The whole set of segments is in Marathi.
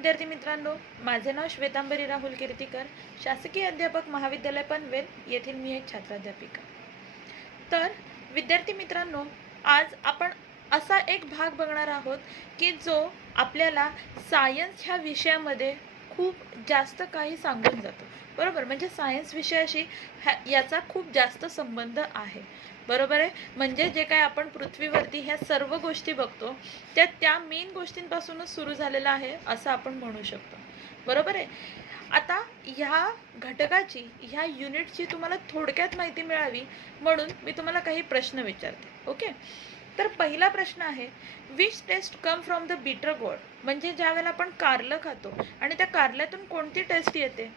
विद्यार्थी मित्रांनो, माझे नाव श्वेतांबरी राहुल कीर्तिकर, शासकीय अध्यापक महाविद्यालय पनवेल येथील मी एक छात्राध्यापिका. तर विद्यार्थी मित्रांनो, आज आपण असा एक भाग बघणार आहोत की जो आपल्याला सायन्स ह्या विषयामध्ये खूप जास्त काही सांगून जातो. बरोबर, म्हणजे सायन्स विषयाशी याचा खूप जास्त संबंध आहे. बरोबर आहे. म्हणजे जे काय आपण पृथ्वीवरती ह्या सर्व गोष्टी बघतो त्या मेन गोष्टींपासूनच सुरू झालेलं आहे असं आपण म्हणू शकतो. बरोबर आहे. आता ह्या घटकाची, ह्या युनिटची तुम्हाला थोडक्यात माहिती मिळावी म्हणून मी तुम्हाला काही प्रश्न विचारते. ओके. तर पहिला प्रश्न आहे, which taste come from the बिटर गोड. म्हणजे ज्या वेळेला आपण कारलं खातो आणि त्या कारल्यातून कोणती टेस्ट येते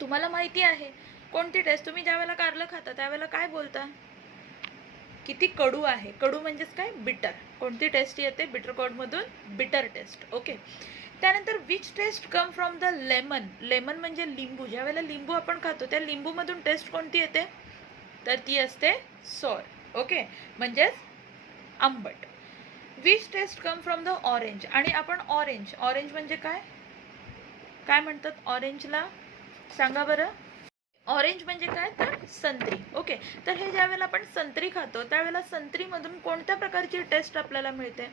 तुम्हाला माहिती आहे. कोणती टेस्ट? तुम्ही ज्या वेळेला कारलं खाता त्यावेळेला काय बोलता? किती कडू आहे. कडू म्हणजेच काय? बिटर. कोणती टेस्ट येते बिटर गोड मधून? Bitter taste. ओके. त्यानंतर which taste come from the lemon. Lemon म्हणजे लिंबू. ज्या वेळेला लिंबू आपण खातो त्या लिंबू मधून टेस्ट कोणती येते? तर ती असते सॉर. ओके, म्हणजेच आंबट. Which taste come from the orange. आणि आपण ऑरेंज, ऑरेंज म्हणजे काय काय म्हणतात ऑरेंजला? सांगा बरं. ऑरेंज म्हणजे काय? तर संत्री. ओके. तर हे ज्या वेळेला आपण संत्री खातो त्यावेळेला संत्रीमधून कोणत्या प्रकारची टेस्ट आपल्याला मिळते?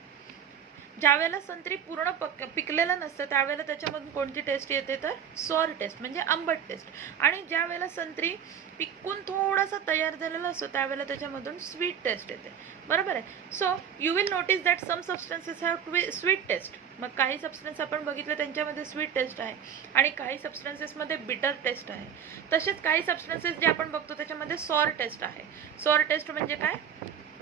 ज्या वेळेला संत्री पूर्ण पिकलेलं नसतं त्यावेळेला त्याच्यामधून कोणती टेस्ट येते? तर सॉर टेस्ट म्हणजे आंबट टेस्ट. आणि ज्या वेळेला संत्री पिकून थोडासा तयार झालेला असतो त्यावेळेला त्याच्यामधून स्वीट टेस्ट येते. बरोबर आहे. So you will notice that some substances have sweet taste. मग काही सबस्टन्स आपण बघितलं त्यांच्यामध्ये स्वीट टेस्ट आहे आणि काही सबस्टन्सेसमध्ये बिटर टेस्ट आहे. तसेच काही सबस्टन्सेस जे आपण बघतो त्याच्यामध्ये सॉर टेस्ट आहे. सॉर टेस्ट म्हणजे काय?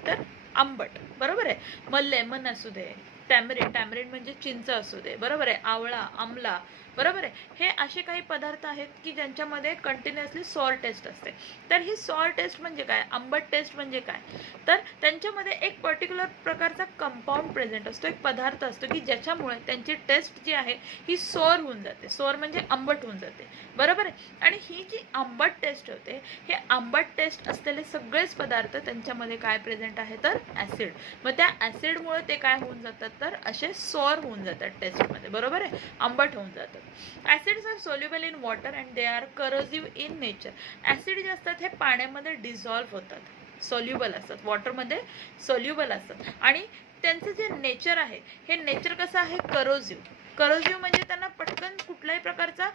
तर आंबट. बरोबर आहे. मग लेमन असू दे, टॅमरिन, टॅमरिन म्हणजे चिंच असू दे. बरोबर आहे. आवळा, आमला. बरोबर आहे. हे असे काही पदार्थ आहेत की ज्यांच्यामध्ये कंटिन्युअसली सॉर टेस्ट असते. तर ही सॉर टेस्ट म्हणजे काय? आंबट टेस्ट म्हणजे काय? तर त्यांच्यामध्ये एक पर्टिक्युलर प्रकारचा कंपाऊंड प्रेझेंट असतो, एक पदार्थ असतो की ज्याच्यामुळे त्यांची टेस्ट जी आहे ही सॉर होऊन जाते. सॉर म्हणजे आंबट होऊन जाते. बरोबर आहे. आणि ही जी आंबट टेस्ट होते, हे आंबट टेस्ट असलेले सगळेच पदार्थ त्यांच्यामध्ये काय प्रेझेंट आहे? तर ऍसिड. मग त्या ऍसिडमुळे ते काय होऊन जातात? तर असे सॉर होऊन जातात टेस्टमध्ये. बरोबर आहे. आंबट होऊन जातात. Acids are soluble in water and they are corrosive in nature. Acid जे असतात हे पाण्यामध्ये डिझॉल्व्ह होतात, सोल्युबल असतात, वॉटरमध्ये सोल्युबल असतात. आणि त्यांचं जे नेचर आहे हे नेचर कसं आहे? करोसिव्ह. करोसिव्ह म्हणजे त्यांना पटकन कुठल्याही प्रकारचा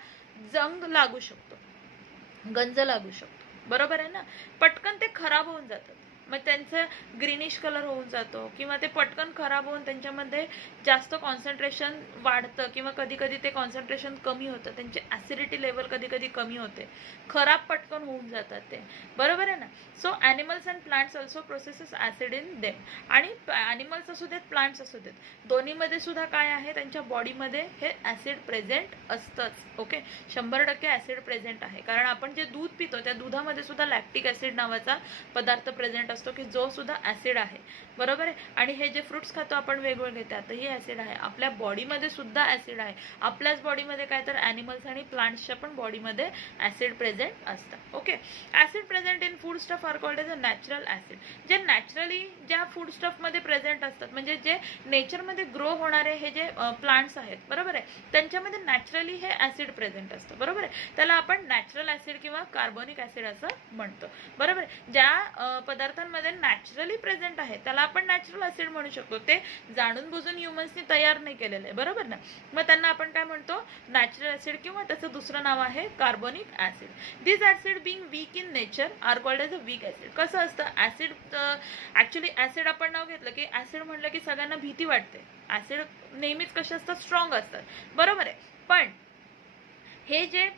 जंग लागू शकतो, गंज लागू शकतो. बरोबर आहे ना. पटकन ते खराब होऊन जातात. मग त्यांचं ग्रीनिश कलर होऊन जातो किंवा ते पटकन खराब होऊन त्यांच्यामध्ये जास्त कॉन्सन्ट्रेशन वाढतं किंवा कधी कधी ते कॉन्सन्ट्रेशन कमी होतं. त्यांची ॲसिडिटी लेवल कधी कधी कमी होते. खराब पटकन होऊन जातात ते. बरोबर आहे ना. So animals and plants also processes acid in them. आणि ॲनिमल्स असू देत, प्लांट्स असू देत, दोन्हीमध्ये सुद्धा काय आहे? त्यांच्या बॉडीमध्ये हे ॲसिड प्रेझेंट असतंच. ओके. 100% ॲसिड प्रेझेंट आहे. कारण आपण जे दूध पितो त्या दुधामध्ये सुद्धा लॅक्टिक ॲसिड नावाचा पदार्थ प्रेझेंट असतो की जो सुद्धा ॲसिड आहे. बरोबर आहे. आणि हे जे फ्रुट्स खातो आपण वेगवेगळे त्यातही ॲसिड आहे. आपल्या बॉडीमध्ये सुद्धा ॲसिड आहे. आपल्याच बॉडीमध्ये काय? तर ॲनिमल्स आणि प्लांट्सच्या पण बॉडीमध्ये ॲसिड प्रेझेंट असतात. ओके. Acid present in food stuff are called as a natural acid. जे नॅचरली ज्या फूड स्टफमध्ये प्रेझेंट असतात, म्हणजे जे नेचरमध्ये ग्रो होणारे हे जे प्लांट्स आहेत, बरोबर आहे, त्यांच्यामध्ये नॅचरली हे ॲसिड प्रेझेंट असतं. बरोबर आहे. त्याला आपण नॅचरल ॲसिड किंवा कार्बोनिक ॲसिड असं म्हणतो. बरोबर आहे. ज्या पदार्थांमध्ये नॅचरली प्रेझेंट आहे त्याला आपण नॅचरल ॲसिड म्हणू शकतो. ते जाणून बुजून ह्युमन्सनी तयार नाही केलेलं आहे. बरोबर ना. मग त्यांना आपण काय म्हणतो? नॅचरल ॲसिड किंवा त्याचं दुसरं नाव आहे carbonic acid. This acid being weak in nature are called as a weak acid. कसं असतं ॲसिड? ॲक्च्युली ॲसिड आपण नाव घेतलं की ॲसिड म्हटलं की सगळ्यांना भीती वाटते. ॲसिड नेहमीच कसे असतात? स्ट्रॉंग असतात. बरोबर आहे. पण हे जे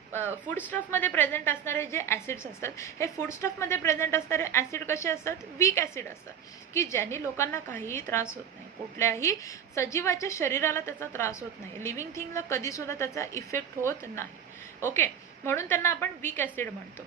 फूड स्टफमध्ये प्रेझेंट असणारे जे ॲसिड्स असतात, हे फूड स्टफमध्ये प्रेझेंट असणारे ॲसिड कसे असतात? वीक ॲसिड असतात, की ज्यांनी लोकांना काहीही त्रास होत नाही. कुठल्याही सजीवाच्या शरीराला त्याचा त्रास होत नाही. लिव्हिंग थिंगला कधीसुद्धा त्याचा इफेक्ट होत नाही. ओके. म्हणून त्यांना आपण वीक ॲसिड म्हणतो.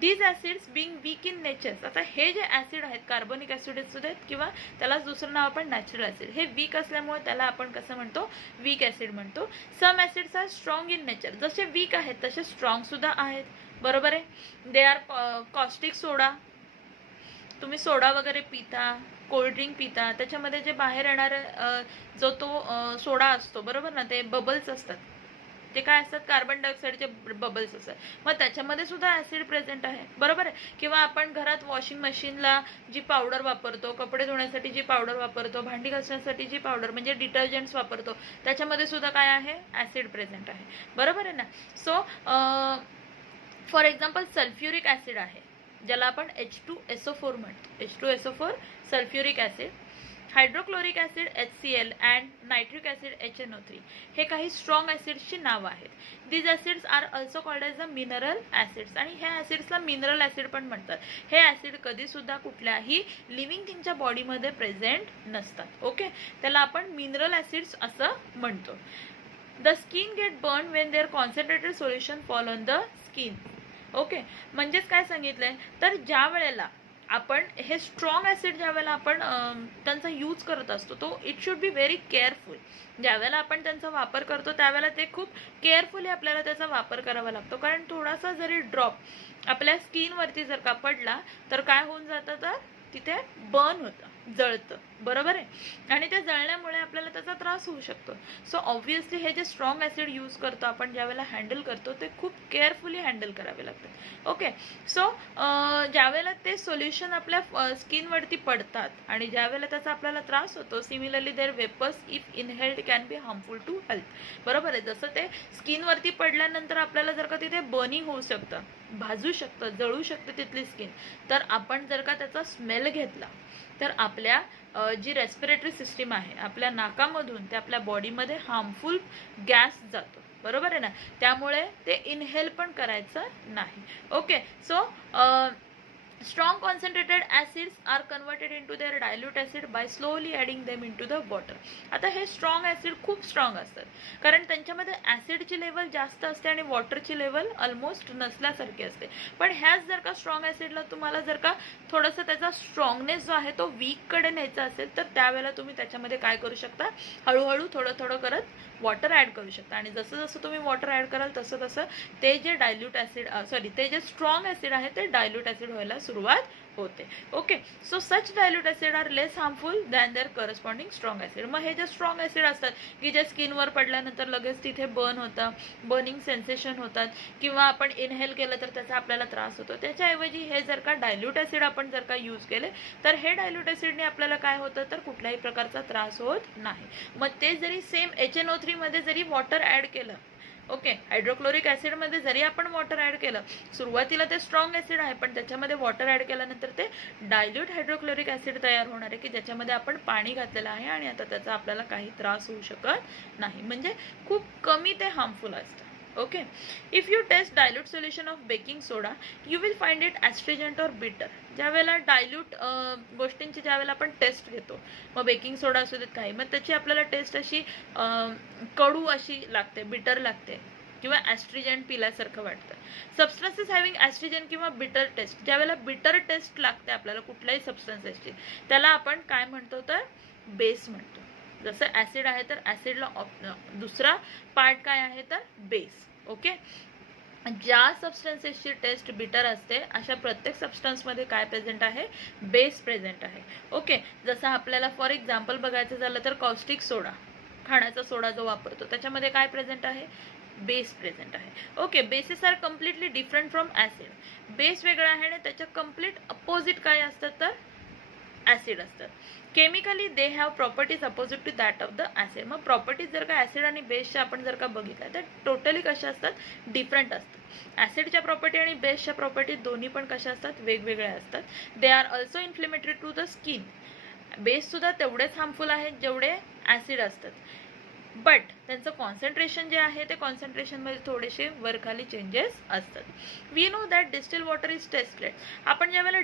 These acids being weak in nature. आता हे जे ॲसिड आहेत, कार्बोनिक ॲसिड असू देत किंवा त्याला दुसरं नाव आपण नॅचरल ॲसिड, हे वीक असल्यामुळे त्याला आपण कसं म्हणतो? वीक ॲसिड म्हणतो. Some acids are strong in nature. जसे वीक आहेत तसे स्ट्रॉंग सुद्धा आहेत. बरोबर आहे. They are caustic soda. तुम्ही सोडा वगैरे पिता कोल्ड्रिंक पिता त्याच्यामध्ये जे बाहेर येणारा जो तो सोडा असतो बरोबर ना, ते बबल्स असतात, ते काय असतात, कार्बन डायऑक्साईडचे बबल्स असतात, मग त्याच्यामध्ये सुद्धा ऍसिड प्रेझेंट आहे बरोबर आहे. किंवा आपण घरात वॉशिंग मशीनला जी पावडर वापरतो, कपडे धुण्यासाठी जी पावडर वापरतो, भांडी घासण्यासाठी जी पावडर म्हणजे डिटर्जंट्स वापरतो, त्याच्यामध्ये सुद्धा काय आहे, ऍसिड प्रेझेंट आहे बरोबर आहे ना. So for example sulphuric acid आहे, ज्याला आपण H2SO4 म्हणतो, H2SO4 sulphuric acid, hydrochloric acid HCl and nitric acid HNO3 हे काही स्ट्रॉंग ऍसिड्सची नावं आहेत. These acids are also called as the mineral acids, आणि ह्या ऍसिड्सला मिनरल ऍसिड पण म्हणतात. हे ऍसिड कधी सुद्धा कुठल्याही लिव्हिंग थिंगच्या बॉडीमध्ये प्रेझेंट नसतात. ओके, त्याला आपण मिनरल ऍसिड्स असं म्हणतो. The skin gate burn Wien there concentrated solution fall on the skin. Okay, म्हणजेच काय सांगितलंय, तर ज्या वेळेला आपण हे स्ट्रॉंग ऍसिड ज्या वेळेला आपण त्यांचा यूज करत असतो, तो it should be very careful. ज्या वेळेला आपण त्यांचा वापर करतो त्यावेळेला ते खूप केअरफुली आपल्याला त्याचा वापर करावा लागतो, कारण थोडासा जरी ड्रॉप आपल्या स्किनवरती जर का पडला तर काय होऊन जातं, तर तिथे बर्न होतं, जळतं बरोबर आहे, आणि ते जळल्यामुळे आपल्याला त्याचा त्रास होऊ शकतो. सो ऑब्व्हियसली हे जे स्ट्रॉंग ऍसिड यूज करतो आपण, ज्या वेळेला हँडल करतो ते खूप केअरफुली हँडल करावे लागतात. ओके, सो ज्या वेळेला ते सोल्युशन आपल्या स्किनवरती पडतात आणि ज्या वेळेला त्याचा आपल्याला त्रास होतो, similarly their vapours if inhaled can be harmful to health. बरोबर आहे, जसं ते स्किनवरती पडल्यानंतर आपल्याला जर का तिथे बर्निंग होऊ शकतं, भाजू शकतं, जळू शकते तिथली स्किन, तर आपण जर का त्याचा स्मेल घेतला तर आपल्या जी रेस्पिरेटरी सिस्टीम आहे, आपल्या नाकामधून ते आपल्या बॉडीमध्ये हार्मफुल गॅस जातो बरोबर आहे ना, त्यामुळे ते इनहेल पण करायचं नाही. Okay, so strong concentrated acids are converted into their dilute acid by slowly adding them into the water. आता हे स्ट्रॉंग ऍसिड खूप स्ट्रॉंग असतात, कारण त्यांच्यामध्ये ऍसिडची लेवल जास्त असते आणि वॉटरची लेवल ऑलमोस्ट नसल्यासारखी असते. पण ह्याच जर का स्ट्रॉंग ऍसिडला तुम्हाला जर का थोडासा त्याचा स्ट्रॉंगनेस जो आहे तो वीक कडे न्यायचा असेल, तर त्यावेळेला तुम्ही त्याच्यामध्ये काय करू शकता, हळूहळू थोडं थोडं करत वॉटर ऍड करू शकता, आणि जसं जसं तुम्ही वॉटर ऍड कराल तसं तसं ते जे डायल्यूट ऍसिड ते जे स्ट्रॉंग ऍसिड आहे ते डायल्यूट ऍसिड व्हायला सुरुवात होते. Okay, so such dilute acid are less harmful than their corresponding strong acid. मग हे जे स्ट्रॉंग ऍसिड असतात की जे स्किनवर पडल्यानंतर लगेच तिथे बर्न होतं, बर्निंग सेन्सेशन होतात, किंवा आपण इनहेल केलं तर त्याचा आपल्याला त्रास होतो, त्याच्याऐवजी हे जर का डायल्यूट ऍसिड आपण जर का यूज केले तर हे डायल्यूट ऍसिडने आपल्याला काय होतं, तर कुठल्याही प्रकारचा त्रास होत नाही. मग ते जरी सेम HNO3 मध्ये जरी वॉटर ऍड केलं, ओके, हायड्रोक्लोरिक ऍसिड मध्ये जरी आपण वॉटर ऍड केलं, सुरुवातीला ते स्ट्रॉंग ऍसिड आहे पण त्याच्यामध्ये वॉटर ऍड केल्यानंतर ते डायल्यूट हायड्रोक्लोरिक ऍसिड तयार होणार आहे, की ज्याच्यामध्ये आपण पाणी घातलेलं आहे आणि आता त्याचा आपल्याला काही त्रास होऊ शकत नाही, म्हणजे खूप कमी ते हार्मफुल असतं. Okay, if you taste dilute solution of baking soda you will find it astringent और बिटर. ज्या वेळेला डायल्यूट गोष्टींची ज्या वेळेला आपण टेस्ट घेतो, मग बेकिंग सोडा असू देत काही, मग त्याची आपल्याला टेस्ट अशी कडू अशी लागते, बिटर लागते, किंवा ॲस्ट्रिजंट पिल्यासारखं वाटतं. सबस्टन्सेस हॅव्हिंग ॲस्ट्रिजंट किंवा बिटर टेस्ट, ज्या वेळेला बिटर टेस्ट लागते आपल्याला कुठल्याही सबस्टन्सेसची, त्याला आपण काय म्हणतो, तर बेस म्हणतो. जसं ऍसिड आहे तर ऍसिडला दुसरा पार्ट काय आहे, तर बेस. ओके, ज्या सबस्टन्सेसची टेस्ट बिटर असते अशा प्रत्येक सबस्टन्समध्ये काय प्रेझेंट आहे, बेस प्रेझेंट आहे. ओके, जसं आपल्याला फॉर एक्झाम्पल बघायचं झालं तर कॉस्टिक सोडा, खाण्याचा सोडा जो वापरतो, त्याच्यामध्ये काय प्रेझेंट आहे, बेस प्रेझेंट आहे. Okay, bases are completely different from acid. बेस वेगळा आहे आणि त्याच्या कम्प्लीट अपोजिट काय असतात, तर ऍसिड असतात. Chemically they have properties opposite to that of the acid. मग प्रॉपर्टीज जर का ऍसिड आणि बेसच्या आपण जर का बघितल्या तर टोटली कशा असतात, डिफरंट असतात. ऍसिडच्या प्रॉपर्टी आणि बेसच्या प्रॉपर्टी दोन्ही पण कशा असतात, वेगवेगळ्या असतात. They are also inflammatory to the skin. Base सुद्धा तेवढेच हार्मफुल आहेत जेवढे ऍसिड असतात, बट त्यांचं कॉन्सन्ट्रेशन जे आहे ते कॉन्सन्ट्रेशनमध्ये थोडेसे वरखाली चेंजेस असतात. We know that distil water is tasteless. आपण ज्यावेळेला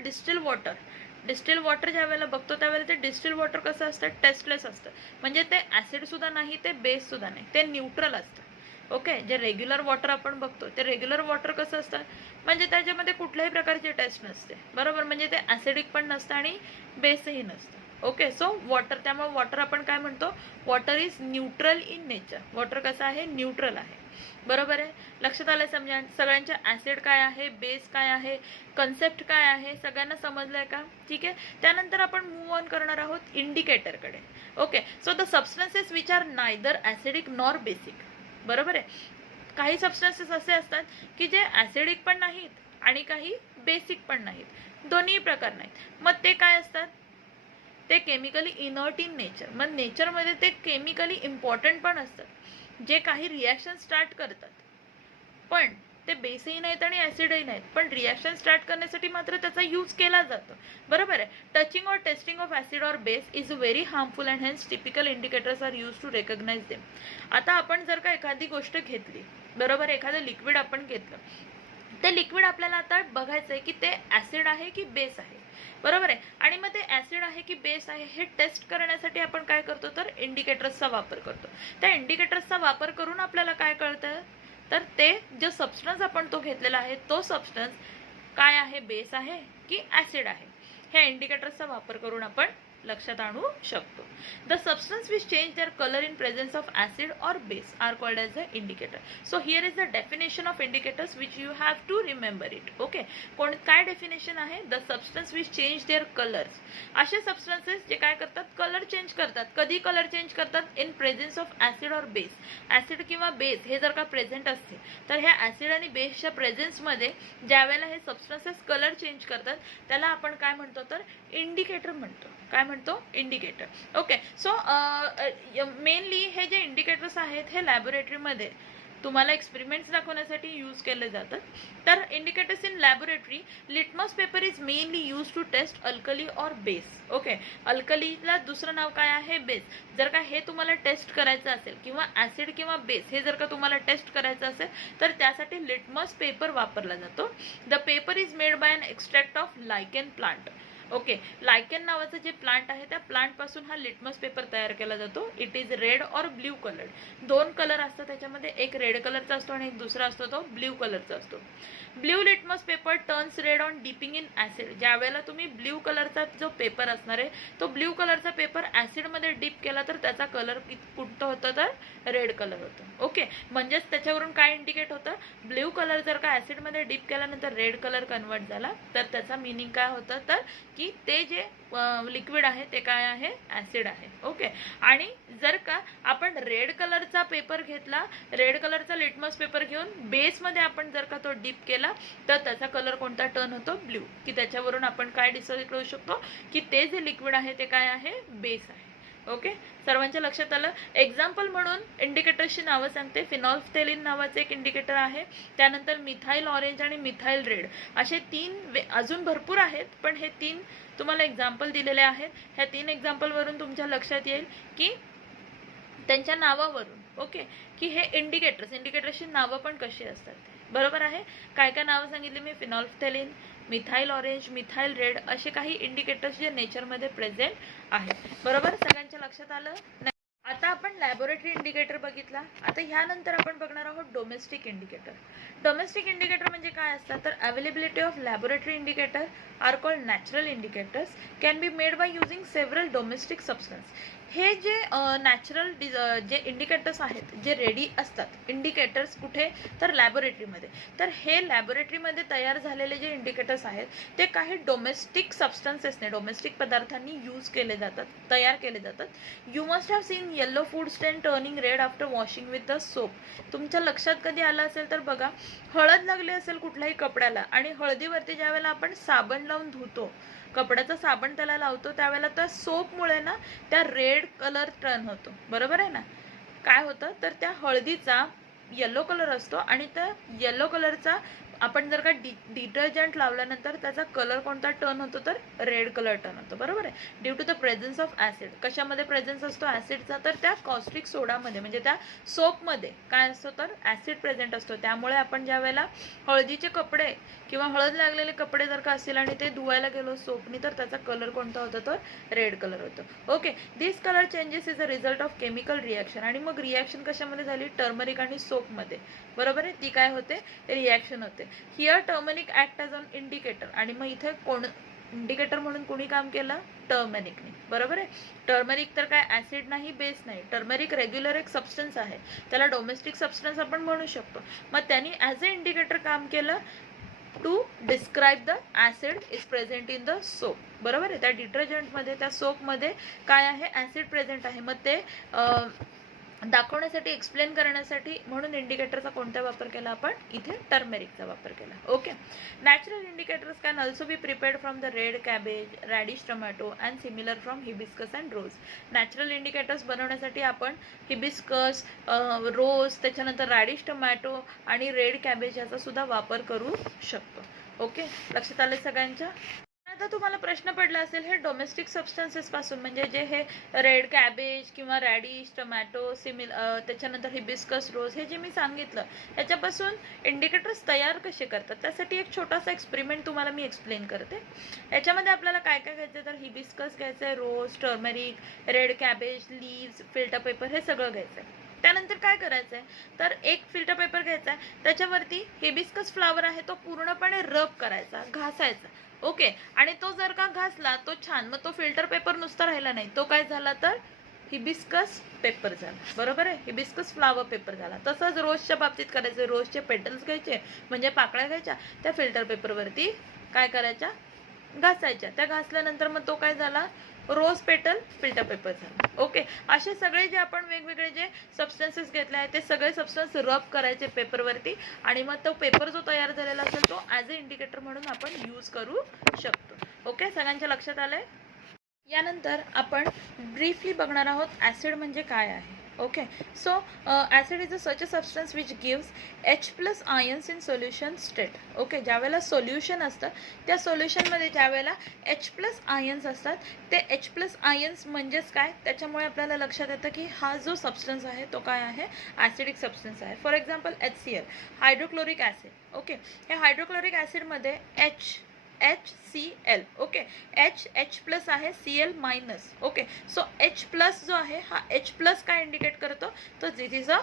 डिस्टिल वॉटर ज्या वेळेला बघतो त्यावेळेला ते डिस्टिल वॉटर कसं असतं, टेस्टलेस असतं, म्हणजे ते ऍसिड सुद्धा नाही, ते बेस सुद्धा नाही, ते न्यूट्रल असतं. ओके, जे रेग्युलर वॉटर आपण बघतो ते रेग्युलर वॉटर कसं असतं, म्हणजे त्याच्यामध्ये कुठल्याही प्रकारची टेस्ट नसते बरोबर, म्हणजे ते ऍसिडिक पण नसतं आणि बेसही नसतं. ओके, सो वॉटर, त्यामुळे वॉटर आपण काय म्हणतो, water is neutral in nature. Water कसं आहे, न्यूट्रल आहे. बरोबर आहे. लक्षात आलंय समजा सगळ्यांच्या ऍसिड काय आहे, बेस काय आहे, कन्सेप्ट काय आहे, सगळ्यांना समजलंय का? ठीक आहे. त्यानंतर आपण मूव्ह ऑन करणार आहोत इंडिकेटरकडे. Okay, so the substances which are neither acidic nor basic. बरोबर आहे. काही सबस्टन्सेस असे असतात की जे ऍसिडिक पण नाहीत आणि काही बेसिक पण नाहीत, दोन्ही प्रकार नाहीत. मग ते काय असतात? ते केमिकली इनर्ट इन नेचर. मग नेचरमध्ये ते केमिकली इम्पॉर्टंट पण असतात, जे काही रिॲक्शन स्टार्ट करतात, पण ते बेसही नाहीत आणि ऍसिडही नाहीत, पण रिॲक्शन स्टार्ट करण्यासाठी मात्र त्याचा यूज केला जातो. बरोबर आहे. टचिंग और टेस्टिंग ऑफ ऍसिड और base is very harmful and hence typical indicators are use to recognise them. आता आपण जर का एखादी गोष्ट घेतली, बरोबर, एखादं लिक्विड आपण घेतलं, ते लिक्विड आपल्याला आता बघायचं आहे की ते ऍसिड आहे की बेस आहे. बरोबर आहे. आणि मग ते ऍसिड आहे की बेस आहे हे टेस्ट करण्यासाठी आपण काय करतो तर इंडिकेटर्सचा वापर करतो. त्या इंडिकेटर्सचा वापर करून आपल्याला काय कळतं तर ते जो सबस्टन्स आपण तो घेतलेला आहे तो सबस्टन्स काय आहे, बेस आहे की ऍसिड आहे, ह्या इंडिकेटर्सचा वापर करून आपण लक्षात आणू शकतो. The substance which change their colour in presence of acid और base are called as the indicator. So here is the definition of indicators which you have to remember it. Okay, काय डेफिनेशन आहे? The substance which change their colours. असे सबस्टन्सेस जे काय करतात, कलर चेंज करतात. कधी कलर चेंज करतात? इन प्रेझेन्स ऑफ ऍसिड और बेस. ऍसिड किंवा बेस हे जर का प्रेझेंट असते तर ह्या ऍसिड आणि बेसच्या प्रेझेन्समध्ये ज्या वेळेला हे सबस्टन्सेस कलर चेंज करतात त्याला आपण काय म्हणतो तर इंडिकेटर म्हणतो. काय म्हणतो? इंडिकेटर. ओके, सो मेनली हे जे इंडिकेटर्स आहेत हे लॅबोरेटरीमध्ये तुम्हाला एक्सपेरिमेंट्स दाखवण्यासाठी यूज केले जातात. तर indicators in laboratory, litmus paper is mainly use to test alkali और बेस. ओके, अल्कलीला दुसरं नाव काय आहे? बेस. जर का हे तुम्हाला टेस्ट करायचं असेल किंवा ऍसिड किंवा बेस हे जर का तुम्हाला टेस्ट करायचं असेल तर त्यासाठी लिटमस पेपर वापरला जातो. The paper is made by an extract of lichen plant. Okay, lichen नावाचं जे प्लांट आहे त्या प्लांट पासून हा लिटमस पेपर तयार केला जातो. इट इज रेड और ब्ल्यू कलर. दोन कलर असतात त्याच्यामध्ये, एक रेड कलरचा असतो आणि एक दुसरा असतो तो ब्ल्यू कलरचा असतो. Blue litmus paper turns red on dipping in acid. ज्या वेळेला तुम्ही ब्ल्यू कलरचा जो पेपर असणार आहे तो ब्ल्यू कलरचा पेपर ऍसिड मध्ये डिप केला तर त्याचा कलर कुठं होतं तर रेड कलर होतं. ओके, म्हणजेच त्याच्यावरून काय इंडिकेट होतं? ब्ल्यू कलर जर का ऍसिड मध्ये डिप केल्यानंतर रेड कलर कन्वर्ट झाला तर त्याचा मिनिंग काय होतं तर की ते जे लिक्विड आहे ते काय आहे? ऍसिड आहे. ओके, आणि जर का आपण रेड कलरचा पेपर घेतला, रेड कलरचा लिटमस पेपर घेऊन बेसमध्ये आपण जर का तो डिप केला तर त्याचा कलर कोणता टर्न होतो? ब्ल्यू. की त्याच्यावरून आपण काय डिसाईड करू शकतो की ते जे लिक्विड आहे ते काय आहे? बेस आहे. ओके, सर्वांच्या लक्षात आलं. एक्झाम्पल म्हणून इंडिकेटर्सची नावं सांगते. फिनॉल्फ्थेलिन नावाचे एक इंडिकेटर आहे, त्यानंतर मिथाइल ऑरेंज आणि मिथाइल रेड असे तीन अजून भरपूर आहेत, पण हे तीन तुम्हाला एक्झाम्पल दिलेले आहेत. ह्या तीन एक्झाम्पल वरून तुमच्या लक्षात येईल की त्यांच्या नावावरून, ओके, की हे इंडिकेटर्सची नावं पण कशी असतात. बरोबर आहे. काय काय नावं सांगितली मी? फिनॉल्फ्थेलिन, मिथाइल ऑरेंज, मिथाइल रेड असे काही इंडिकेटर्स जे नेचरमध्ये प्रेझेंट आहेत. बरोबर, सगळ्यांच्या लक्षात आलं. आता आपण लॅबोरेटरी इंडिकेटर बघितला. आता ह्यानंतर आपण बघणार आहोत डोमेस्टिक इंडिकेटर. डोमेस्टिक इंडिकेटर म्हणजे काय असतात तर availability of laboratory indicator are called natural indicators can be made by using several domestic substance. हे जे नॅचरल जे इंडिकेटर्स आहेत जे रेडी असतात इंडिकेटर्स कुठे तर लॅबोरेटरीमध्ये. तर हे लॅबोरेटरीमध्ये तयार झालेले जे इंडिकेटर्स आहेत ते काही डोमेस्टिक सबस्टन्सेसने, डोमेस्टिक पदार्थांनी यूज केले जातात, तयार केले जातात. You must have seen yellow food stain turning red after washing with the soap. तुमच्या लक्षात कधी आलं असेल तर बघा, हळद लागली असेल कुठल्याही कपड्याला आणि हळदीवरती ज्या वेळेला आपण साबण लावून धुतो, कपड्याचा साबण त्याला लावतो त्यावेळेला त्या सोपमुळे ना त्या रेड कलर टर्न होतो. बरोबर आहे ना? काय होतं तर त्या हळदीचा येलो कलर असतो आणि त्या येलो कलरचा आपण जर का डिटर्जंट लावल्यानंतर त्याचा कलर कोणता टर्न होतो तर रेड कलर टर्न होतो. बरोबर आहे. Due to the presence of acid. कशामध्ये प्रेझेन्स असतो ऍसिडचा तर त्या कॉस्टिक सोडामध्ये, म्हणजे त्या सोपमध्ये काय असतो तर ऍसिड प्रेझेंट असतो. त्यामुळे आपण ज्या वेळेला हळदीचे कपडे किंवा हळद लागलेले कपडे जर का असतील आणि ते धुवायला गेलो सोपनी तर त्याचा कलर कोणता होतो तर रेड कलर होतो. Okay, this colour changes is a result of chemical reaction. आणि मग रिॲक्शन कशामध्ये झाली? टर्मरिक आणि सोपमध्ये. बरोबर आहे. ती काय होते? रिॲक्शन होते. Here turmeric act as on indicator. आणि मग इथे इंडिकेटर म्हणून कोणी काम केलं? टर्मरिकने. बरोबर आहे. टर्मरिक तर काय ऍसिड नाही, बेस नाही. टर्मरिक रेग्युलर एक सबस्टन्स आहे, त्याला डोमेस्टिक सबस्टन्स आपण म्हणू शकतो. मग त्यांनी ॲज अ इंडिकेटर काम केलं to describe the acid is present in the soap. बरोबर आहे. त्या डिटर्जंटमध्ये, त्या सोपमध्ये काय आहे? ऍसिड प्रेझेंट आहे. मग ते दाखवण्यासाठी, एक्सप्लेन करण्यासाठी म्हणून इंडिकेटरचा कोणता वापर केला आपण? इथे टर्मेरिकचा वापर केला. Okay. Natural indicators can also be prepared from the red cabbage, radish tomato and similar from hibiscus and rose. Natural indicators बनवण्यासाठी आपण हिबिस्कस, रोज, त्याच्यानंतर रॅडिश टोमॅटो आणि रेड कॅबेज याचा सुद्धा वापर करू शकतो. ओके, लक्षात आले सगळ्यांच्या? आता तुम्हाला प्रश्न पडला असेल, हे डोमेस्टिक सबस्टन्सेस पासून म्हणजे जे हे रेड कॅबेज किंवा रॅडिश टोमॅटो, त्याच्यानंतर हिबिस्कस, रोज, हे जे मी सांगितलं याच्यापासून इंडिकेटर्स तयार कसे करतात, त्यासाठी एक छोटासा एक्सपेरिमेंट तुम्हाला मी एक्सप्लेन करते. याच्यामध्ये आपल्याला काय काय घ्यायचं? तर हिबिस्कस घ्यायचंय, rose, turmeric, red cabbage, leaves, filter paper, हे सगळं घ्यायचंय. त्यानंतर काय करायचंय? तर एक फिल्टर पेपर घ्यायचा, त्याच्यावरती हिबिस्कस फ्लावर आहे तो पूर्णपणे रब करायचा, घासायचा. ओके. आणि तो जर का घासला तो छान, मग तो फिल्टर पेपर नुसता राहिला नाही, तो काय झाला? तर हिबिस्कस पेपर झाला. बरोबर आहे. हिबिस्कस फ्लावर पेपर झाला. तसंच रोजच्या बाबतीत करायचं. रोजचे पेटल्स घ्यायचे, म्हणजे पाकळ्या घ्यायच्या, त्या फिल्टर पेपरवरती काय करायच्या? घासायच्या. त्या घासल्यानंतर मग तो काय झाला? रोज पेटल फिल्टर पेपर झाला. ओके. असे सगळे जे आपण वेगवेगळे जे सबस्टन्सेस घेतले आहेत ते सगळे सबस्टन्स रब करायचे पेपरवरती, आणि मग तो पेपर जो तयार झालेला असेल तो ॲज अ इंडिकेटर म्हणून आपण यूज करू शकतो. ओके, सगळ्यांच्या लक्षात आलंय? यानंतर आपण ब्रीफली बघणार आहोत ॲसिड म्हणजे काय आहे. Okay. So acid is such a substance which gives H+ ions in solution state. Okay. ज्यावेळेला सोल्युशन असतं त्या सोल्युशनमध्ये ज्यावेळेला H+ आयन्स असतात, ते H+ आयन्स म्हणजेच काय, त्याच्यामुळे आपल्याला लक्षात येतं की हा जो सबस्टन्स आहे तो काय आहे? ॲसिडिक सबस्टन्स आहे. For example HCl, hydrochloric acid. Okay. हे हायड्रोक्लोरिक ॲसिडमध्ये HCl. ओके. H+ आहे, Cl-. ओके. सो H+ जो आहे हा H+ काय इंडिकेट करतो? तो this is a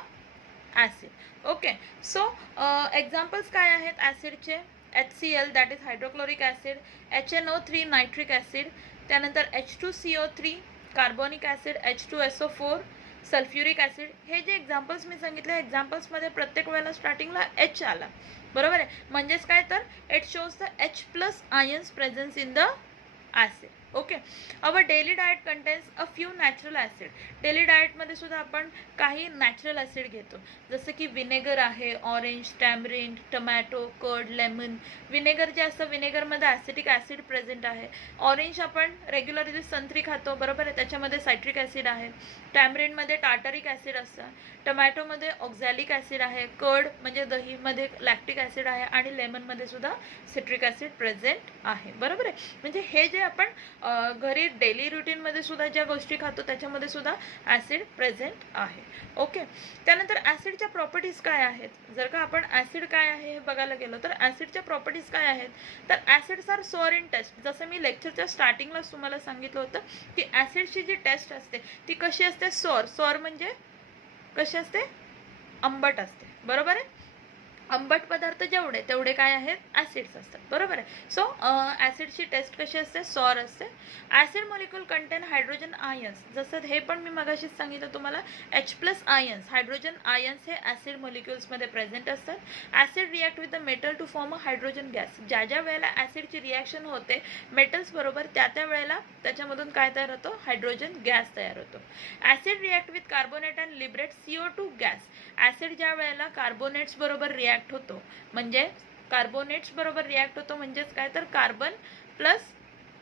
acid. Okay. So examples काय आहेत ॲसिडचे? HCl that is hydrochloric acid, HNO3 nitric acid, त्यानंतर H2CO3 carbonic acid, H2SO4 sulphuric acid. हे जे एक्झाम्पल्स मी सांगितले, एक्झाम्पल्समध्ये प्रत्येक वेळेला स्टार्टिंगला H आला. बरोबर आहे. म्हणजेच काय? तर it shows the H+ ions presence in the acid. Okay. Our daily diet contains a few natural acid. Daily डाएटमध्ये सुद्धा आपण काही नॅचरल ॲसिड घेतो, जसं की विनेगर आहे, orange, tamarind, tomato, curd, lemon. Vinegar जे असतं, विनेगरमध्ये ॲसिटिक ॲसिड प्रेझेंट आहे. ऑरेंज आपण रेग्युलरली संत्री खातो, बरोबर आहे, त्याच्यामध्ये सायट्रिक ॲसिड आहे. टॅमरिंडमध्ये टार्टरिक ॲसिड असतं. टोमॅटोमध्ये ऑक्झॅलिक ॲसिड आहे. कर्ड म्हणजे दहीमध्ये लॅक्टिक ॲसिड आहे, आणि लेमनमध्ये सुद्धा सिट्रिक ॲसिड प्रेझेंट आहे. बरोबर आहे. म्हणजे हे जे आपण घरी डेली रुटीनमध्ये सुद्धा ज्या गोष्टी खातो त्याच्यामध्ये सुद्धा ॲसिड प्रेझेंट आहे. ओके. त्यानंतर ॲसिडच्या प्रॉपर्टीज काय आहेत? जर का आपण ॲसिड काय आहे हे बघायला गेलो तर ॲसिडच्या प्रॉपर्टीज काय आहेत? तर acids are sour in taste. जसं मी लेक्चरच्या स्टार्टिंगलाच तुम्हाला सांगितलं होतं की ॲसिडची जी टेस्ट असते ती कशी असते? सोअर. सोअर म्हणजे कशी असते? आंबट असते. बरोबर आहे. आंबट पदार्थ जेवढे तेवढे काय आहेत? ॲसिड्स असतात. बरोबर आहे. सो ॲसिडची टेस्ट कशी असते? सॉर असते. Acid molecule contain hydrogen ions. जसं हे पण मी मगाशीच सांगितलं तुम्हाला, H+ आयन्स, हायड्रोजन आयन्स हे ॲसिड मॉलिक्युल्समध्ये प्रेझेंट असतात. Acid react with the metal to form a hydrogen gas. ज्या ज्या वेळेला ॲसिडची रिॲक्शन होते मेटल्स बरोबर, त्या त्या वेळेला त्याच्यामधून काय तयार होतो? हायड्रोजन गॅस तयार होतो. Acid react with carbonate and liberate CO2 gas. Acid ज्या वेळेला कार्बोनेट्स बरोबर रिॲक्ट होतो, म्हणजे कार्बोनेट्स बरोबर रिॲक्ट होतो म्हणजेच काय? तर कार्बन प्लस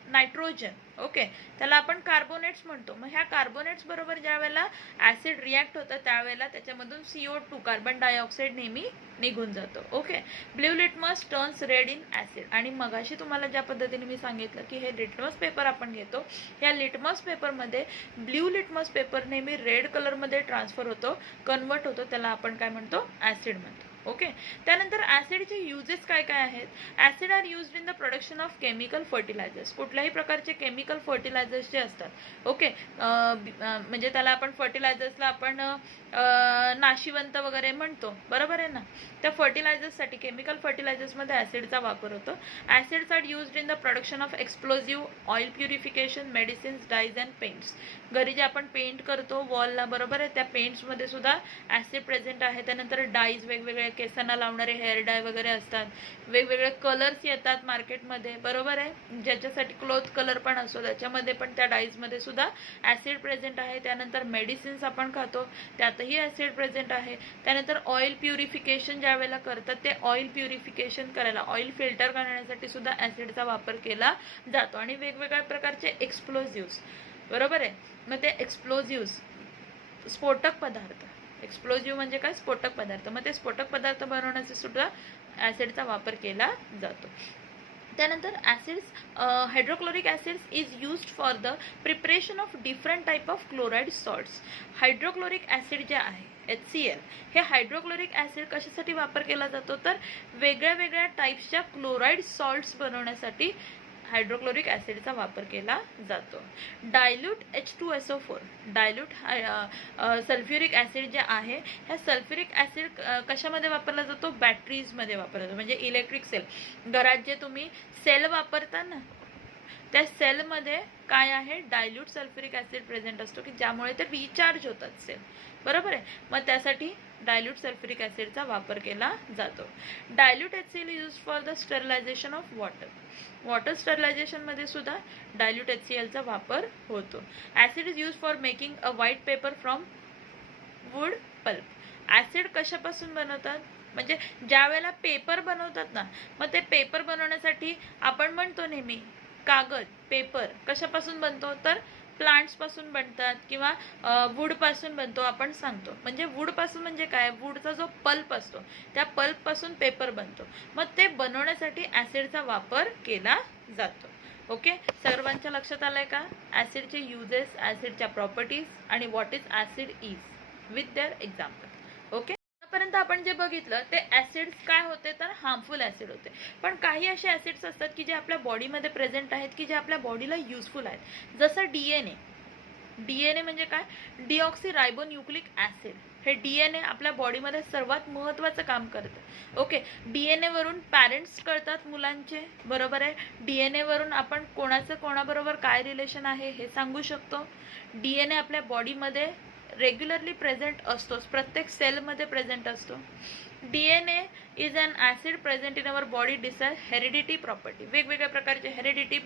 नायट्रोजन. ओके. त्याला आपण कार्बोनेट्स म्हणतो. मग ह्या कार्बोनेट्स बरोबर ज्या वेळेला ॲसिड रिॲक्ट होतं त्यावेळेला त्याच्यामधून CO2 कार्बन डायऑक्साईड नेहमी निघून जातो. Okay. Blue litmus turns red in acid. आणि मगाशी तुम्हाला ज्या पद्धतीने मी सांगितलं की हे लिटमस पेपर आपण घेतो, या लिटमस पेपरमध्ये ब्ल्यू लिटमस पेपर नेहमी रेड कलरमध्ये ट्रान्सफर होतो, कन्वर्ट होतो, त्याला आपण काय म्हणतो? ॲसिड म्हणतो. ओके. त्यानंतर ॲसिडचे युजेस काय काय आहेत? Acid are used in the production of chemical fertilisers. कुठल्याही प्रकारचे केमिकल फर्टिलायझर्स जे असतात, ओके, म्हणजे त्याला आपण फर्टिलायझर्सला आपण नाशिवंत वगैरे म्हणतो, बरोबर आहे ना. त्या फर्टिलायझर्ससाठी केमिकल फर्टिलायझर्समध्ये ॲसिडचा वापर होतो. Acids are used in the production of explosive, oil purification, medicines, dyes and paints. घरी जे आपण पेंट करतो वॉलला, बरोबर आहे, त्या पेंट्समध्ये सुद्धा ॲसिड प्रेझेंट आहे. त्यानंतर डाईज, वेगवेगळे केसांना लावणारे हेअर डाय वगैरे असतात, वेगवेगळे कलर्स येतात मार्केटमध्ये, बरोबर आहे, ज्याच्यासाठी क्लोथ कलर पण असतो, त्याच्यामध्ये पण त्या डाईजमध्ये सुद्धा ॲसिड प्रेझेंट आहे. त्यानंतर मेडिसिन्स आपण खातो, त्यातही ॲसिड प्रेझेंट आहे. त्यानंतर ऑइल प्युरिफिकेशन ज्या वेळेला करतात, ते ऑइल प्युरिफिकेशन करायला, ऑइल फिल्टर करण्यासाठी सुद्धा ॲसिडचा वापर केला जातो. आणि वेगवेगळ्या प्रकारचे एक्सप्लोजिव्स, बरोबर आहे, मग ते एक्सप्लोजिव्स स्फोटक पदार्थ, एक्सप्लोजिव्ह म्हणजे काय, स्फोटक पदार्थ, मग ते स्फोटक पदार्थ बनवण्यासाठी सुद्धा ॲसिडचा वापर केला जातो. त्यानंतर acids, hydrochloric acids is used for the preparation of different type of chloride salts. Hydrochloric acid जे आहे HCl, हे हायड्रोक्लोरिक ॲसिड कशासाठी वापर केला जातो, तर वेगळ्या वेगळ्या टाईप्सच्या क्लोराईड सॉल्ट्स बनवण्यासाठी हायड्रोक्लोरिक ॲसिडचा वापर केला जातो. Dilute H2SO4, dilute sulphuric acid जे आहे, ह्या सल्फ्युरिक ॲसिड कशामध्ये वापरला जातो, बॅटरीजमध्ये वापरला जातो. म्हणजे इलेक्ट्रिक सेल, घरात जे तुम्ही सेल वापरता ना, त्या सेलमध्ये काय आहे, डायल्यूट सल्फ्युरिक ॲसिड प्रेझेंट असतो, की ज्यामुळे ते रिचार्ज होतात सेल, बरोबर आहे. मग त्यासाठी डायल्यूट सल्फ्युरिक ॲसिडचा वापर केला जातो. Dilute HCl use for the sterilisation of water. Water स्टरलायझेशनमध्ये सुद्धा डायल्यूट HClचा वापर होतो. Acid is use for making a white paper from wood pulp. Acid कशापासून बनवतात, म्हणजे ज्या वेळेला पेपर बनवतात ना, मग ते पेपर बनवण्यासाठी आपण म्हणतो नेहमी कागद, पेपर कशापासून बनतो, तर प्लांट्सपासून बनतात किंवा वूडपासून बनतो आपण सांगतो. म्हणजे वूडपासून म्हणजे काय, वूडचा जो पल्प असतो, त्या पल्पपासून पेपर बनतो. मग ते बनवण्यासाठी ॲसिडचा वापर केला जातो. ओके, सर्वांच्या लक्षात आलंय का, ॲसिडचे युजेस, ॲसिडच्या प्रॉपर्टीज आणि what is acid is with their example. Okay, आतापर्यंत आपण जे बघितलं ते ॲसिड्स काय होते, तर हार्मफुल ॲसिड होते. पण काही असे ॲसिड्स असतात की जे आपल्या बॉडीमध्ये प्रेझेंट आहेत, की जे आपल्या बॉडीला युजफुल आहेत. जसं DNA म्हणजे काय, डिऑक्सिरायबोन्यूक्लिक ॲसिड. हे DNA आपल्या बॉडीमध्ये सर्वात महत्त्वाचं काम करतं. ओके, DNA वरून पॅरेंट्स कळतात मुलांचे, बरोबर आहे. DNA वरून आपण कोणाचं कोणाबरोबर काय रिलेशन आहे हे सांगू शकतो. DNA आपल्या बॉडीमध्ये रेग्युलरली प्रेझेंट असतोच, प्रत्येक सेलमध्ये प्रेझेंट असतो. DNA is an acid present in our body, decide heredity property. वेगवेगळ्या प्रकारचे हेरिडिटी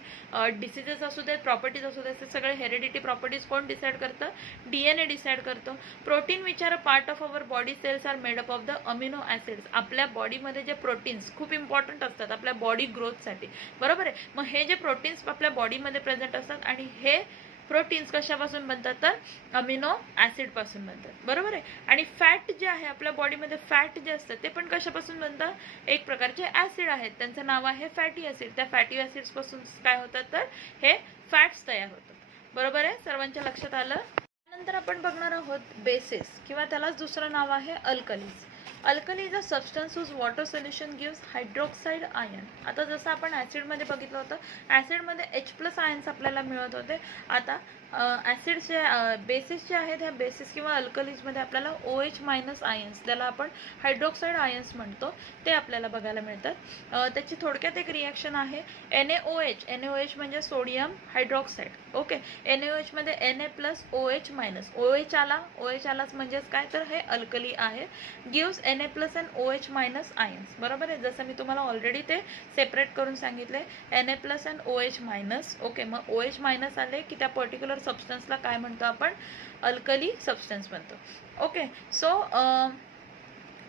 डिसीजेस असू देत, प्रॉपर्टीज असू देत, ते सगळे हेरिडिटी प्रॉपर्टीज कोण डिसाईड करतं, DNA डिसाईड करतो. Protein which are a part of our body cells are made up of the amino acids. आपल्या बॉडीमध्ये जे प्रोटीन्स खूप इम्पॉर्टंट असतात आपल्या बॉडी ग्रोथसाठी, बरोबर आहे. मग हे जे प्रोटीन्स आपल्या बॉडीमध्ये प्रेझेंट असतात, आणि हे प्रोटीन्स कशापासून बनतात, तर अमिनो ॲसिड पासून बनतात, बरोबर आहे. आणि फॅट जे आहे आपल्या बॉडीमध्ये, फॅट जे असतात ते पण कशापासून बनतात, एक प्रकारचे ॲसिड आहेत, त्यांचं नाव आहे फॅटी ॲसिड. त्या फॅटी ॲसिड्स पासून काय होतात, तर हे फॅट्स तयार होतात, बरोबर आहे. सर्वांच्या लक्षात आलं. त्यानंतर आपण बघणार आहोत बेसिस, किंवा त्यालाच दुसरं नाव आहे alkalis. Alkali is a substance whose water solution gives hydroxide ion. आता जसं आपण ॲसिडमध्ये बघितलं होतं, ॲसिडमध्ये H+ आयन्स आपल्याला मिळत होते. आता ॲसिड जे बेसिस जे आहेत, ह्या बेसिस किंवा अल्कलीजमध्ये आपल्याला OH- आयन्स, ज्याला आपण हायड्रॉक्साईड आयन्स म्हणतो, ते आपल्याला बघायला मिळतात. त्याची थोडक्यात एक रिॲक्शन आहे NaOH म्हणजे सोडियम हायड्रॉक्साईड. ओके, NaOH मध्ये Na+OH-. OH आलाच म्हणजेच काय, तर हे अल्कली आहे. Gives Na+ and OH- ions, बरोबर आहे. जसं मी तुम्हाला ऑलरेडी ते सेपरेट करून सांगितले, Na+ and OH-. ओके, मग OH- आले की त्या पर्टिक्युलर सबस्टन्सला काय म्हणतो आपण, अल्कली सबस्टन्स म्हणतो. ओके, सो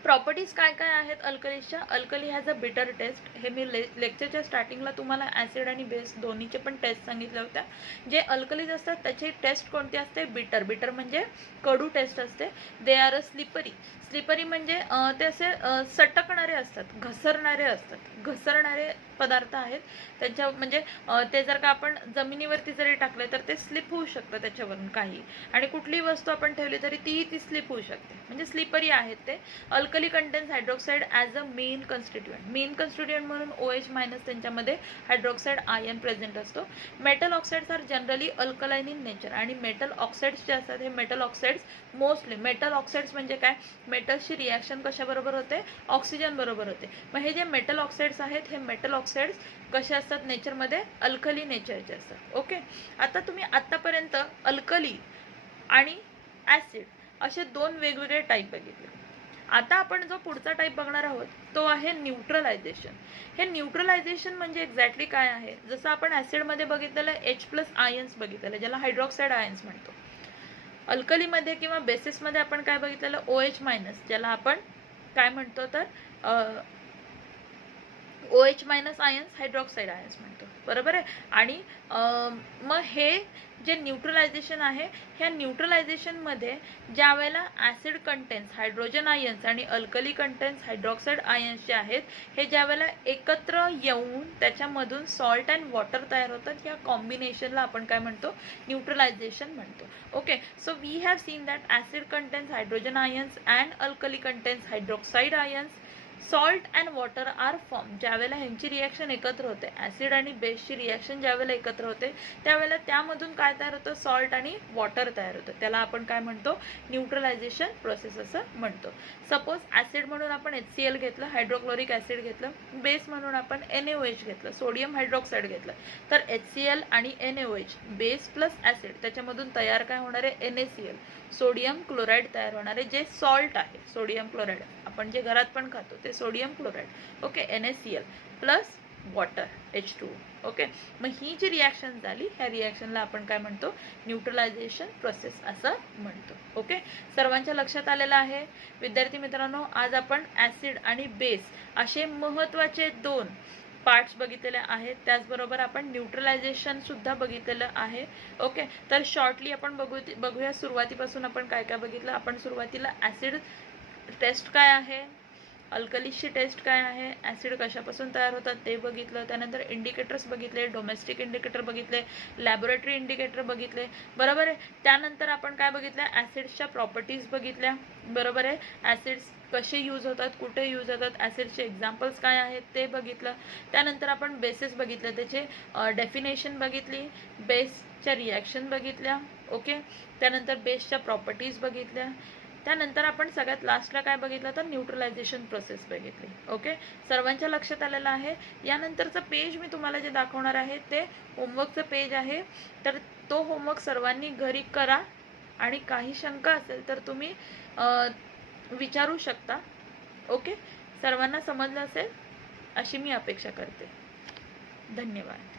प्रॉपर्टीज काय काय आहेत अल्कलीच्या. Alkali has a bitter taste. हे मी लेक्चरच्या स्टार्टिंगला तुम्हाला ॲसिड आणि बेस दोन्हीचे पण टेस्ट सांगितल्या होत्या. जे अल्कलीज असतात त्याची टेस्ट कोणती असते, बिटर. बिटर म्हणजे कडू टेस्ट असते. दे आर अ स्लिपरी म्हणजे ते असे सटकणारे असतात, घसरणारे असतात, घसरणारे पदार्थ आहेत त्यांच्या म्हणजे ते जर का आपण जमिनीवरती जरी टाकले तर ते स्लिप होऊ शकतं त्याच्यावरून काही, आणि कुठलीही वस्तू आपण ठेवली तरी ती स्लिप होऊ शकते, म्हणजे स्लिपरी आहेत ते. Alkali contains hydroxide as a main constituent म्हणून OH- त्यांच्यामध्ये हायड्रोक्साईड आयन प्रेझेंट असतो. Metal oxides are generally alkaline in nature, आणि मेटल ऑक्साइड्स जे असतात हे metal oxides mostly, metal oxides म्हणजे काय, मेटलची रिॲक्शन कशाबरोबर होते, ऑक्सिजन बरोबर होते. मग हे जे मेटल ऑक्साइड्स आहेत हे मेटल ऑक्साइड्स कसे असतात नेचरमध्ये, अल्कली नेचरचे असतात. ओके, आता तुम्ही आतापर्यंत अल्कली आणि ॲसिड असे दोन वेगवेगळे टाईप बघितले. आता आपण जो पुढचा टाईप बघणार आहोत तो आहे न्यूट्रलायझेशन. हे न्यूट्रलायझेशन म्हणजे एक्झॅक्टली काय आहे, जसं आपण ॲसिडमध्ये बघितलेलं H+ आयन्स बघितलेलं ज्याला हायड्रॉक्साईड आयन्स म्हणतो. अल्कलीमध्ये किंवा बेसिसमध्ये आपण काय बघितलेलं, OH- ज्याला आपण काय म्हणतो तर OH- आयन्स हायड्रॉक्साईड आयन्स म्हणतो, बरोबर आहे. आणि मग हे जे न्यूट्रलायझेशन आहे, ह्या न्यूट्रलायझेशनमध्ये ज्या वेळेला ॲसिड कंटेन्स हायड्रोजन आयन्स आणि अल्कली कंटेन्स हायड्रॉक्साईड आयन्स जे आहेत हे ज्या वेळेला एकत्र येऊन त्याच्यामधून सॉल्ट अँड वॉटर तयार होतात, या कॉम्बिनेशनला आपण काय म्हणतो, न्यूट्रलायझेशन म्हणतो. Okay, so we have seen that acid contains hydrogen ions and alkali contains hydroxide ions, salt and water are form. ज्यावेळेला ह्यांची रिॲक्शन एकत्र होते, ॲसिड आणि बेसची रिॲक्शन ज्यावेळेला एकत्र होते त्यावेळेला त्यामधून काय तयार होतं, सॉल्ट आणि वॉटर तयार होतं. त्याला आपण काय म्हणतो, न्यूट्रलायझेशन प्रोसेस असं म्हणतो. सपोज ॲसिड म्हणून आपण HCl घेतलं, हायड्रोक्लोरिक ॲसिड घेतलं, बेस म्हणून आपण NaOH घेतलं, सोडियम हायड्रॉक्साईड घेतलं, तर HCl आणि NaOH बेस प्लस ॲसिड त्याच्यामधून तयार काय होणार आहे, NaCl, सोडियम क्लोराईड तयार होणार आहे, जे सॉल्ट आहे. सोडियम क्लोराईड आपण जे घरात पण खातो ते sodium chloride. Okay, NaCl plus water H2. Okay, मग ही जी रिॲक्शन झाली ह्या रिॲक्शनला आपण काय म्हणतो, न्यूट्रलायझेशन प्रोसेस असं म्हणतो. ओके, सर्वांच्या लक्षात आलेलं आहे. विद्यार्थी मित्रांनो, आज आपण ॲसिड आणि बेस असे महत्त्वाचे दोन पार्ट्स बघितलेले आहेत, त्याचबरोबर आपण न्यूट्रलायझेशन सुद्धा बघितलेलं आहे. ओके, तर शॉर्टली आपण बघूया सुरुवातीपासून आपण काय काय बघितलं. आपण सुरुवातीला ॲसिड टेस्ट काय आहे, अल्कलीची टेस्ट काय आहे, ॲसिड कशापासून तयार होतात ते बघितलं. त्यानंतर इंडिकेटर्स बघितले, डोमेस्टिक इंडिकेटर बघितले, लॅबोरेटरी इंडिकेटर बघितले, बरोबर आहे. त्यानंतर आपण काय बघितलं, ॲसिड्सच्या प्रॉपर्टीज बघितल्या, बरोबर आहे. ॲसिड्स कसे यूज होतात, कुठे यूज होतात, ॲसिड्सचे एक्झाम्पल्स काय आहेत ते बघितलं. त्यानंतर आपण बेसेस बघितले, त्याचे डेफिनेशन बघितली, बेसच्या रिॲक्शन बघितल्या. ओके, त्यानंतर बेसच्या प्रॉपर्टीज बघितल्या. त्यानंतर आपण सगळ्यात लास्टला काय बघितलं तर न्यूट्रलायझेशन प्रोसेस बघितली. ओके, सर्वांच्या लक्षात आलेलं आहे. यानंतरचं पेज मी तुम्हाला जे दाखवणार आहे ते होमवर्कचं पेज आहे, तर तो होमवर्क सर्वांनी घरी करा, आणि काही शंका असेल तर तुम्ही विचारू शकता. ओके, सर्वांना समजलं असेल अशी मी अपेक्षा करते. धन्यवाद.